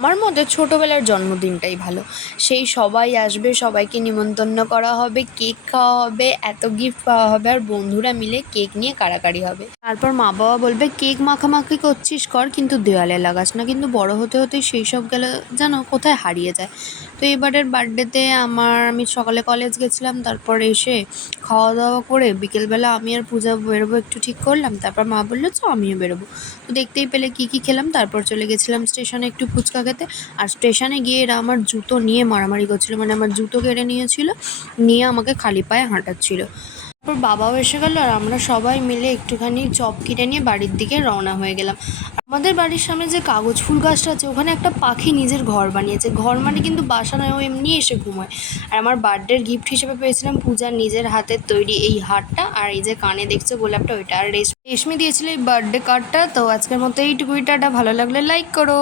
আমার মতে ছোটোবেলার জন্মদিনটাই ভালো। সেই সবাই আসবে, সবাইকে নিমন্ত্রণ করা হবে, কেক খাওয়া হবে, এত গিফট পাওয়া হবে, আর বন্ধুরা মিলে কেক নিয়ে কাড়াকাড়ি হবে। তারপর মা বাবা বলবে কেক মাখামাখি করছিস কর, কিন্তু দেওয়ালে লাগাস না। কিন্তু বড় হতে হতেই সেই সব গেলে যেন কোথায় হারিয়ে যায়। তো এবারের বার্থডেতে আমি সকালে কলেজ গেছিলাম, তারপর এসে খাওয়া দাওয়া করে বিকেলবেলা আমি আর পূজা বেরোবো একটু ঠিক করলাম। তারপর মা বললো চ আমিও বেরোবো। তো দেখতেই পেলে কী কী খেলাম। তারপর চলে গেছিলাম স্টেশনে একটু ফুচকা খেতে। আর স্টেশনে গিয়ে এরা আমার জুতো নিয়ে মারামারি করছিল, মানে আমার জুতো কেড়ে নিয়েছিল, নিয়ে আমাকে খালি পায়ে হাঁটাচ্ছিল। তারপর বাবাও এসে গেল, আর আমরা সবাই মিলে একটুখানি চপ কিনে নিয়ে বাড়ির দিকে রওনা হয়ে গেলাম। আমাদের বাড়ির সামনে যে কাগজ ফুল গাছটা আছে, ওখানে একটা পাখি নিজের ঘর বানিয়েছে। ঘর মানে কিন্তু বাসা নয়, ও এমনি এসে ঘুমায়। আর আমার বার্থডের গিফট হিসেবে পেয়েছিলাম পূজার নিজের হাতের তৈরি এই হারটা, আর এই যে কানে দেখছো গোলাপটা, ওইটা। আর রেশমি দিয়েছিল এই বার্থডে কার্ডটা। তো আজকের মতো এইটুকুই, টাটা। ভালো লাগলে লাইক করো।